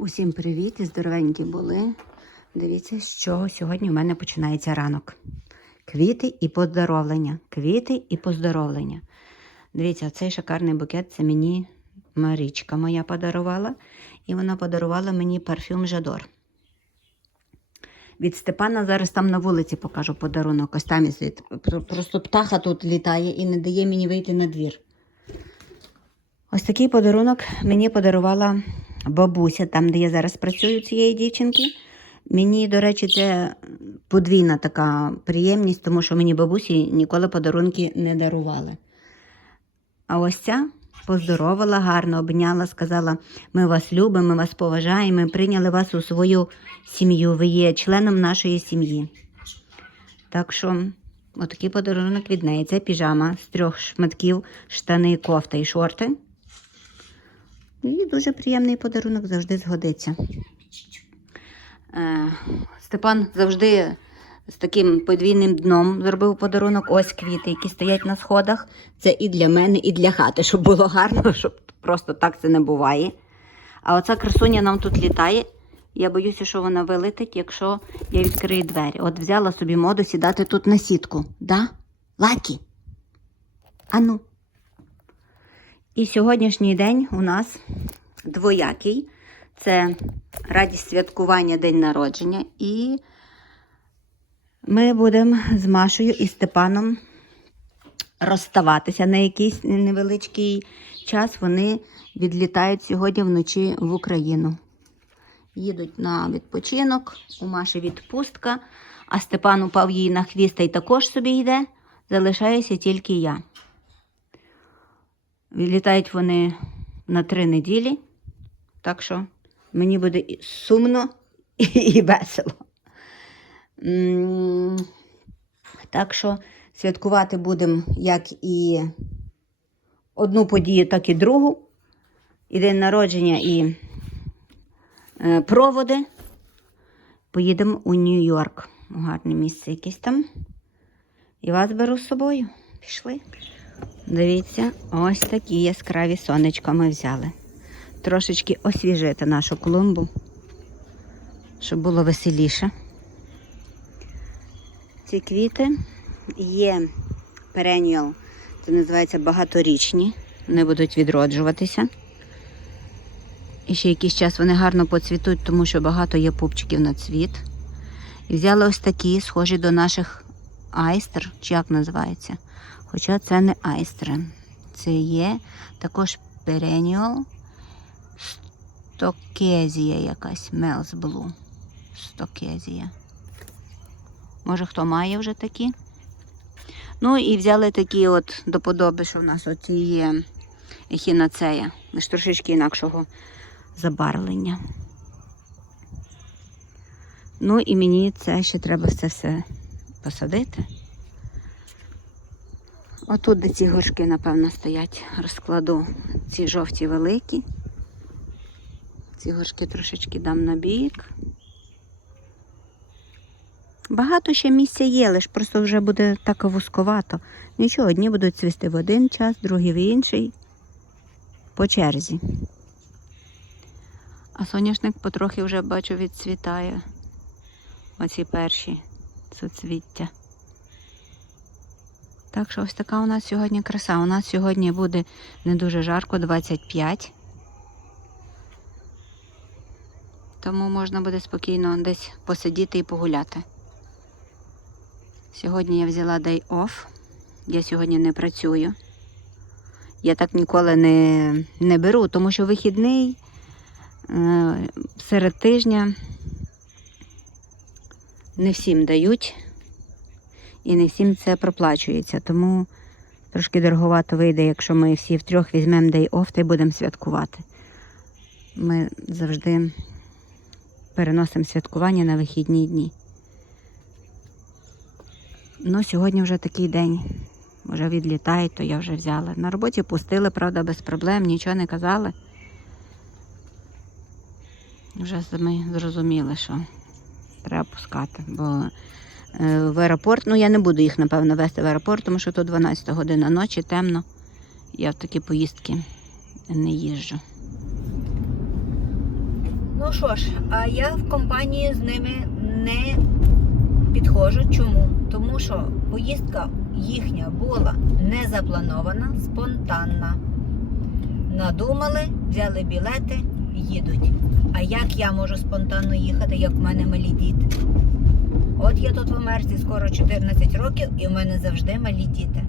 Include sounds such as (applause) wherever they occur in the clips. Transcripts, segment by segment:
Усім привіт і здоровенькі були. Дивіться, чого сьогодні у мене починається ранок. Квіти і поздоровлення. Квіти і поздоровлення. Дивіться, цей шикарний букет це мені Марічка моя подарувала. І вона подарувала мені парфюм Жадор. Від Степана зараз там на вулиці покажу подарунок. Ось там із- Просто птаха тут літає і не дає мені вийти на двір. Ось такий подарунок мені подарувала бабуся, там, де я зараз працюю цієї дівчинки. Мені, до речі, це подвійна така приємність, тому що мені бабусі ніколи подарунки не дарували. А ось ця поздоровила гарно, обняла, сказала: ми вас любимо, ми вас поважаємо, ми прийняли вас у свою сім'ю. Ви є членом нашої сім'ї. Так що, отакий подарунок від неї. Це піжама з трьох шматків, штани, кофта і шорти. І дуже приємний подарунок завжди згодиться. Е, Степан завжди з таким подвійним дном зробив подарунок. Ось квіти, які стоять на сходах. Це і для мене, і для хати, щоб було гарно, (laughs) щоб просто так це не буває. А оця красуня нам тут літає. Я боюся, що вона вилетить, якщо я відкрию двері. От взяла собі моду сідати тут на сітку. Да? Лакі? Ану. І сьогоднішній день у нас двоякий. Це радість святкування день народження. І ми будемо з Машею і Степаном розставатися на якийсь невеличкий час. Вони відлітають сьогодні вночі в Україну. Їдуть на відпочинок, у Маші відпустка, а Степан упав їй на хвіст й також собі йде. Залишаюся тільки я. Відлітають вони на три неділі, так що мені буде і сумно (laughs) і весело. Так що святкувати будемо як і одну подію, так і другу. І день народження, і е, проводи. Поїдемо у Нью-Йорк. Гарне місце якесь там. І вас беру з собою. Пішли. Дивіться, ось такі яскраві сонечка ми взяли. Трошечки освіжити нашу клумбу, щоб було веселіше. Ці квіти є perennial, це називається багаторічні. Вони будуть відроджуватися. І ще якийсь час вони гарно поцвітуть, тому що багато є пупчиків на цвіт. І взяли ось такі, схожі до наших айстер, чи як називається. Хоча це не айстри. Це є також переніол стокезія якась, Мелс Блу. Стокезія. Може, хто має вже такі? Ну і взяли такі от до подоби, що в нас оці є ехінацея. Лиш трошечки інакшого забарвлення. Ну і мені це ще треба це все посадити. Отут, де ці горшки, напевно, стоять, розкладу ці жовті великі. Ці горшки трошечки дам на бік. Багато ще місця є, лиш просто вже буде так вузьковато. Нічого, одні будуть цвісти в один час, другі в інший. По черзі. А соняшник потрохи вже бачу відцвітає. Оці перші соцвіття. Так що ось така у нас сьогодні краса. У нас сьогодні буде не дуже жарко, 25. Тому можна буде спокійно десь посидіти і погуляти. Сьогодні я взяла day off. Я сьогодні не працюю. Я так ніколи не, не беру, тому що вихідний е, серед тижня не всім дають. І не всім це проплачується. Тому трошки дороговато вийде, якщо ми всі втрьох візьмемо day off та й будемо святкувати. Ми завжди переносимо святкування на вихідні дні. Ну, сьогодні вже такий день. Вже відлітають, то я вже взяла. На роботі пустили, правда, без проблем, нічого не казали. Вже ми зрозуміли, що треба пускати, бо в аеропорт, ну я не буду їх, напевно, вести в аеропорт, тому що то 12 година ночі, темно. Я в такі поїздки не їжджу. Ну що ж, а я в компанію з ними не підходжу. Чому? Тому що поїздка їхня була не запланована, спонтанна. Надумали, взяли білети, їдуть. А як я можу спонтанно їхати, як в мене малі діти? От я тут в Америці скоро 14 років, і в мене завжди малі діти.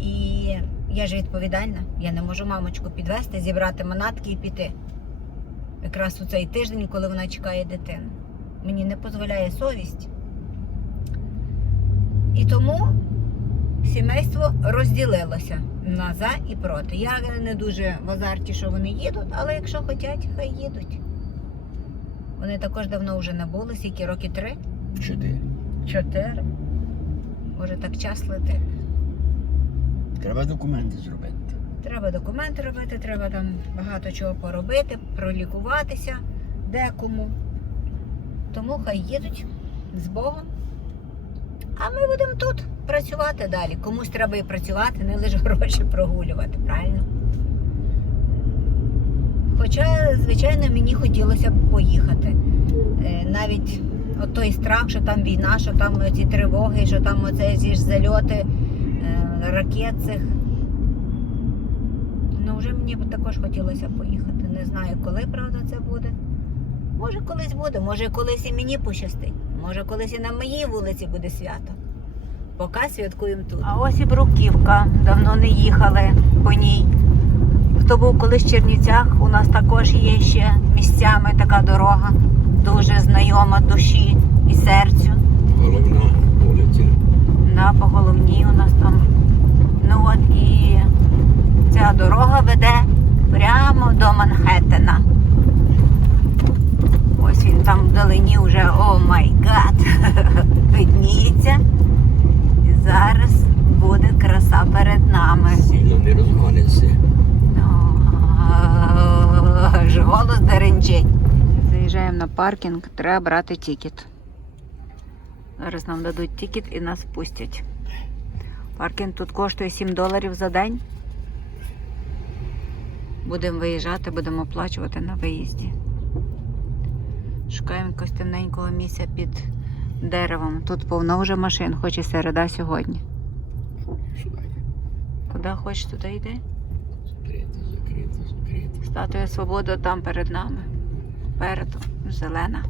І я ж відповідальна, я не можу мамочку підвести, зібрати манатки і піти. Якраз у цей тиждень, коли вона чекає дитину. Мені не дозволяє совість. І тому сімейство розділилося на за і проти. Я не дуже в азарті, що вони їдуть, але якщо хочуть, хай їдуть. Вони також давно вже не були, скільки роки три, Чотири. чотири. Може так час летить. Треба документи зробити. Треба документи робити, треба там багато чого поробити, пролікуватися декому. Тому хай їдуть з Богом. А ми будемо тут працювати далі. Комусь треба і працювати, не лише гроші прогулювати, правильно? Хоча, звичайно, мені хотілося б поїхати. Е, Навіть от той страх, що там війна, що там ці тривоги, що там оце ці ж зальоти е, ракет цих. Ну, вже мені б також хотілося поїхати. Не знаю, коли правда це буде. Може, колись буде, може, колись і мені пощастить. Може, колись і на моїй вулиці буде свято. Поки святкуємо тут. А ось і Бруківка. Давно не їхали по ній. Хто був колись в Чернівцях, у нас також є ще місцями така дорога, дуже знайома душі і серцю. Головна вулиця. На по головній у нас там. Ну от і ця дорога веде прямо до Манхеттена. Ось він там вдалині вже, о май гад, (laughs) видніється. І зараз буде краса перед нами. Паркінг, треба брати тікет. Зараз нам дадуть тікет і нас пустять. Паркінг тут коштує 7 доларів за день. Будемо виїжджати, будемо оплачувати на виїзді. Шукаємо якогось темненького місця під деревом. Тут повно вже машин, хоч і середа сьогодні. Куди хочеш, туди йди. Статуя Свободи там перед нами. Попереду зелена.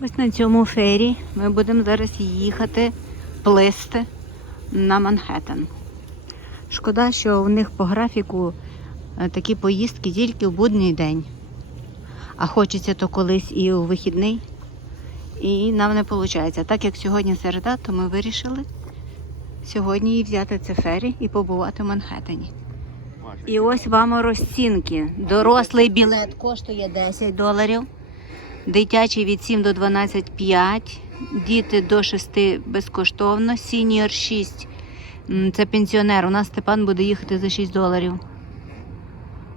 Ось на цьому фері ми будемо зараз їхати плисти на Манхеттен. Шкода, що в них по графіку е, такі поїздки тільки в будній день. А хочеться то колись і у вихідний. І нам не виходить. Так як сьогодні середа, то ми вирішили сьогодні і взяти це фері і побувати в Манхеттені. І ось вам розцінки. Дорослий білет коштує 10 доларів, дитячий від 7 до 12 5, діти до 6 безкоштовно, сіньор 6. Це пенсіонер. У нас Степан буде їхати за 6 доларів.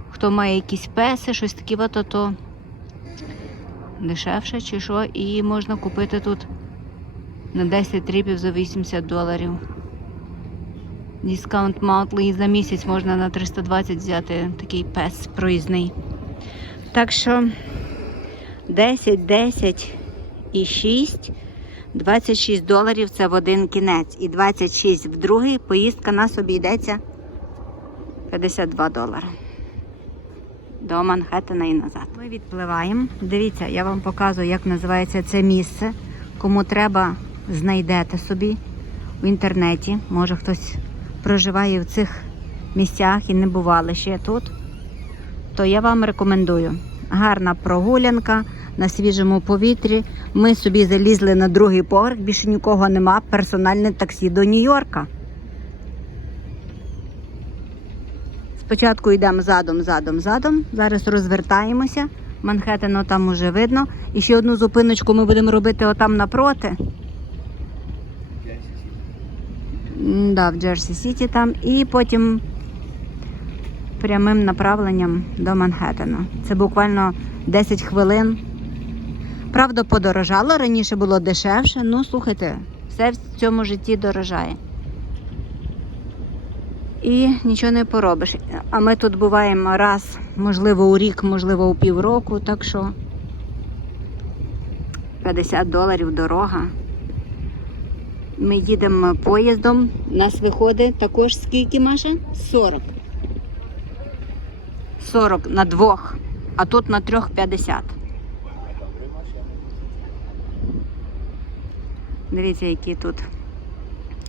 Хто має якісь песи, щось таке, то, то дешевше чи що, і можна купити тут на 10 тріпів за 80 доларів. Дискаунт Маунтлі за місяць можна на 320 взяти такий пес проїзний. Так що 10, 10 і 6, 26 доларів це в один кінець. І 26 в другий поїздка нас обійдеться 52 долари до Манхеттена і назад. Ми відпливаємо. Дивіться, я вам показую, як називається це місце. Кому треба, знайдете собі в інтернеті. Може хтось проживає в цих місцях і не бували ще тут. То я вам рекомендую. Гарна прогулянка на свіжому повітрі. Ми собі залізли на другий поверх, більше нікого нема. Персональне таксі до Нью-Йорка. Спочатку йдемо задом, задом, задом. Зараз розвертаємося. Манхеттену там уже видно. І ще одну зупиночку ми будемо робити отам напроти. Да, в Джерсі Сіті там. І потім прямим направленням до Манхеттену. Це буквально 10 хвилин. Правда, подорожало, раніше було дешевше. Ну, слухайте, Все в цьому житті дорожає. І нічого не поробиш. А ми тут буваємо раз, можливо, у рік, можливо, у півроку, так що 50 доларів дорога. Ми їдемо поїздом, нас виходить також скільки, Маша? 40. 40 на двох, а тут на трьох 50. Дивіться, які тут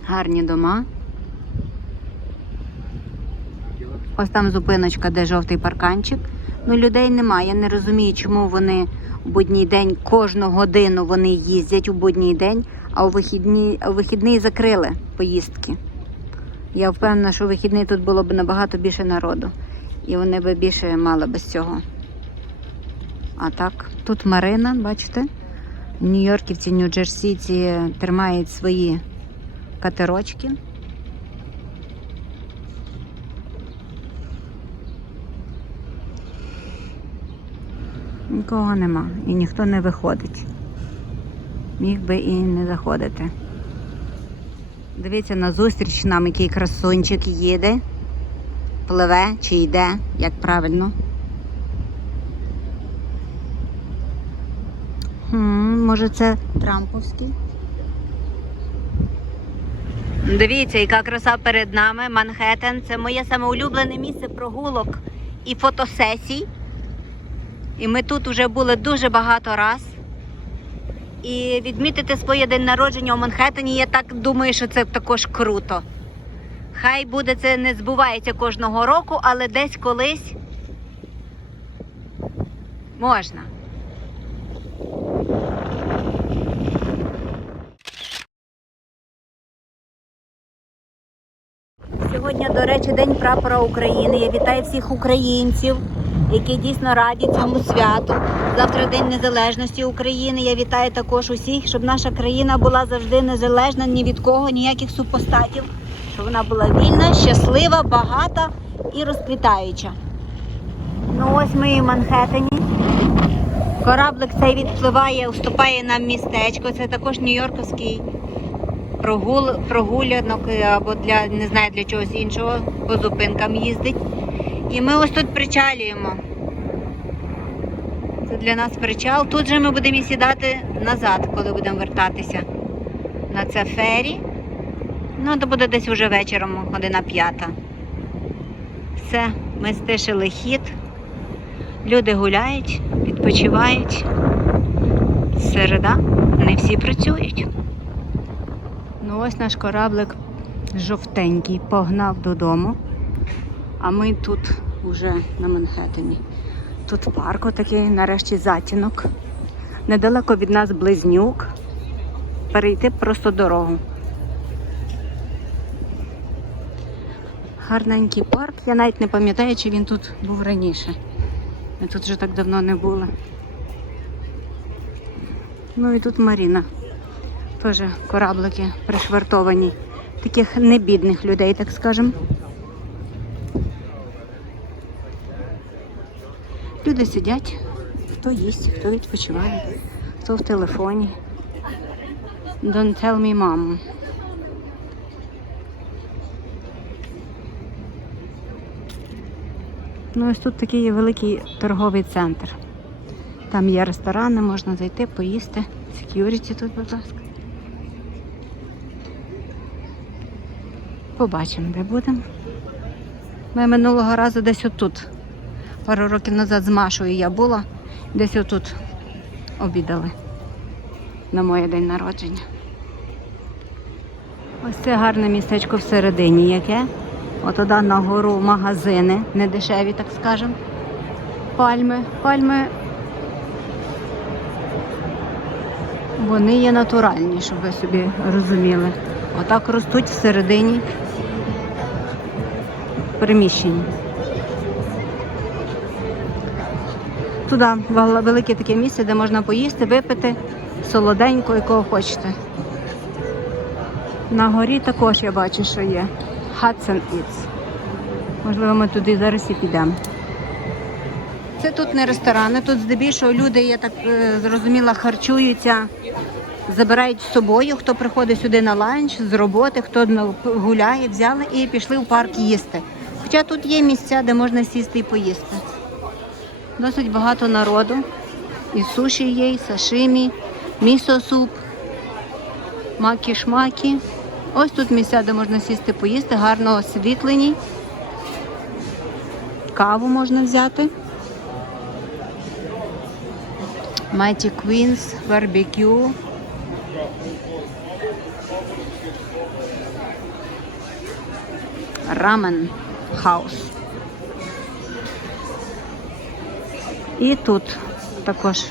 гарні дома. Ось там зупиночка, де жовтий парканчик. Ну, людей немає. Я не розумію, чому вони у будній день кожну годину вони їздять у будній день, а у вихідні, у вихідний закрили поїздки. Я впевнена, що у вихідний тут було б набагато більше народу. І вони би більше мали без цього. А так, тут Марина, бачите? Нью-Йорківці, Нью-Джерсійці тримають свої катерочки. Нікого нема і ніхто не виходить. Міг би і не заходити. Дивіться, назустріч нам який красунчик їде, пливе чи йде, як правильно. Хм, може це Трамповський? Дивіться, яка краса перед нами. Манхеттен. Це моє самоулюблене місце прогулок і фотосесій. І ми тут вже були дуже багато раз. І відмітити своє день народження у Манхеттені, я так думаю, що це також круто. Хай буде це не збувається кожного року, але десь колись можна. Сьогодні, до речі, День прапора України. Я вітаю всіх українців, які дійсно раді цьому святу. Завтра День Незалежності України. Я вітаю також усіх, щоб наша країна була завжди незалежна ні від кого, ніяких супостатів. Щоб вона була вільна, щаслива, багата і розквітаюча. Ну ось ми і в Манхеттені. Кораблик цей відпливає, вступає на містечко. Це також Нью-Йорківський прогул, прогулянок е, або для не знаю для чогось іншого, по зупинкам їздить. І ми ось тут причалюємо. Це для нас причал. Тут же ми будемо сідати назад, коли будемо вертатися на це фері. Ну, то буде десь уже вечором, година п'ята. Все, ми стишили хід. Люди гуляють, відпочивають. Середа, не всі працюють. Ну ось наш кораблик жовтенький погнав додому. А ми тут вже на Манхеттені. Тут парк отакий, нарешті затінок. Недалеко від нас близнюк. Перейти просто дорогу. Гарненький парк. Я навіть не пам'ятаю, чи він тут був раніше. Ми тут вже так давно не були. Ну і тут Маріна. Теж кораблики пришвартовані. Таких небідних людей, так скажемо. Люди сидять, хто їсть, хто відпочиває, хто в телефоні. Don't tell me, mom. Ну, ось тут такий великий торговий центр. Там є ресторани, можна зайти, поїсти. Security тут, будь ласка. Побачимо, де будемо. Ми минулого разу десь отут. Пару років назад з Машою я була, десь отут обідали на моє день народження. Ось це гарне містечко всередині яке. Отуда на гору магазини, не дешеві, так скажемо. Пальми. Пальми. Вони є натуральні, щоб ви собі розуміли. Отак ростуть всередині приміщень. Туди велике таке місце, де можна поїсти, випити солоденько, якого хочете. На горі також я бачу, що є. Hudson Eats. Можливо, ми туди зараз і підемо. Це тут не ресторани, тут здебільшого люди, я так е, зрозуміла, харчуються забирають з собою, хто приходить сюди на ланч з роботи, хто гуляє, взяли і пішли в парк їсти. Хоча тут є місця, де можна сісти і поїсти. Досить багато народу. І суші є, і сашимі, місо-суп, макі-шмакі. Ось тут місця, де можна сісти поїсти, гарно освітлені. Каву можна взяти. Mighty Queens, Barbecue. Рамен Хаус. І тут також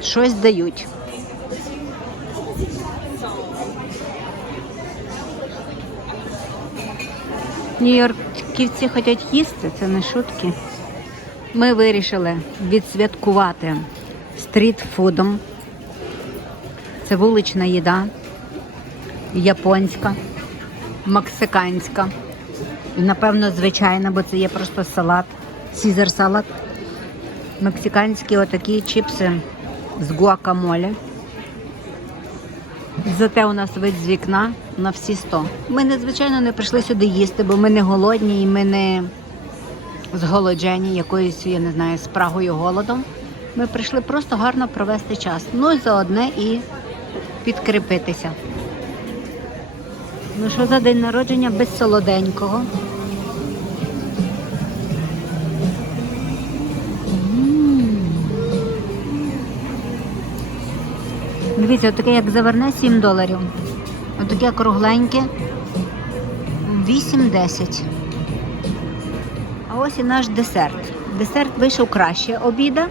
щось дають. Нью-Йорківці хочуть їсти, це не шутки. Ми вирішили відсвяткувати стрітфудом. Це вулична їда, японська, мексиканська. І, напевно, звичайна, бо це є просто салат, сізер салат. Мексиканські отакі чіпси з гуакамолі. Зате у нас вид з вікна на всі 100. Ми, не, звичайно, не прийшли сюди їсти, бо ми не голодні і ми не зголоджені якоюсь, я не знаю, спрагою голодом. Ми прийшли просто гарно провести час. Ну і заодне і підкріпитися. Ну що за день народження без солоденького? Дивіться, таке як заверне 7 доларів. Отаке кругленьке 8-10. А ось і наш десерт. Десерт вийшов краще обіда,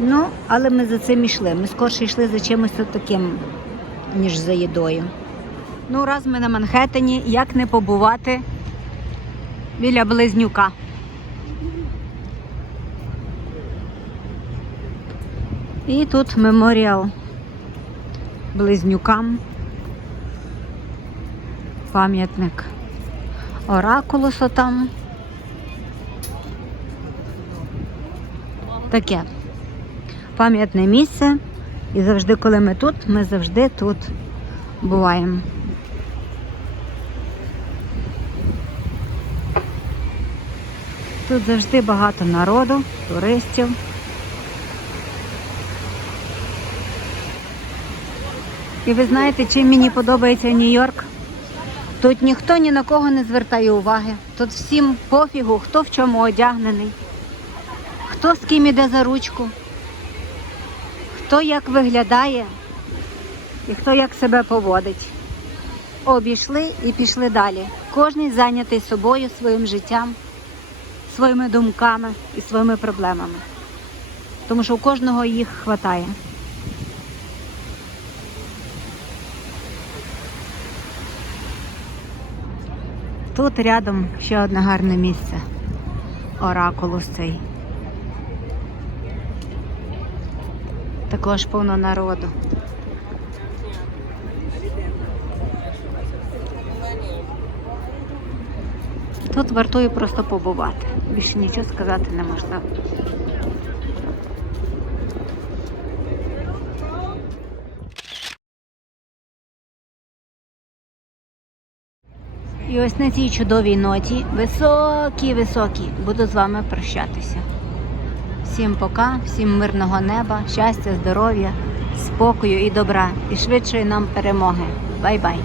ну, але ми за цим йшли. Ми скорше йшли за чимось таким, ніж за їдою. Ну, раз ми на Манхеттені, як не побувати біля близнюка. І тут меморіал близнюкам. Пам'ятник Оракулуса там. Таке пам'ятне місце. І завжди, коли ми тут, ми завжди тут буваємо. Тут завжди багато народу, туристів. І ви знаєте, чим мені подобається Нью-Йорк? Тут ніхто ні на кого не звертає уваги. Тут всім пофігу, хто в чому одягнений, хто з ким іде за ручку, хто як виглядає і хто як себе поводить. Обійшли і пішли далі. Кожний зайнятий собою, своїм життям, своїми думками і своїми проблемами. Тому що у кожного їх вистачає. Тут рядом ще одне гарне місце. Оракулус цей. Також повно народу. Тут вартує просто побувати. Більше нічого сказати не І ось на цій чудовій ноті, високі-високі, буду з вами прощатися. Всім пока, всім мирного неба, щастя, здоров'я, спокою і добра, і швидшої нам перемоги. Бай-бай!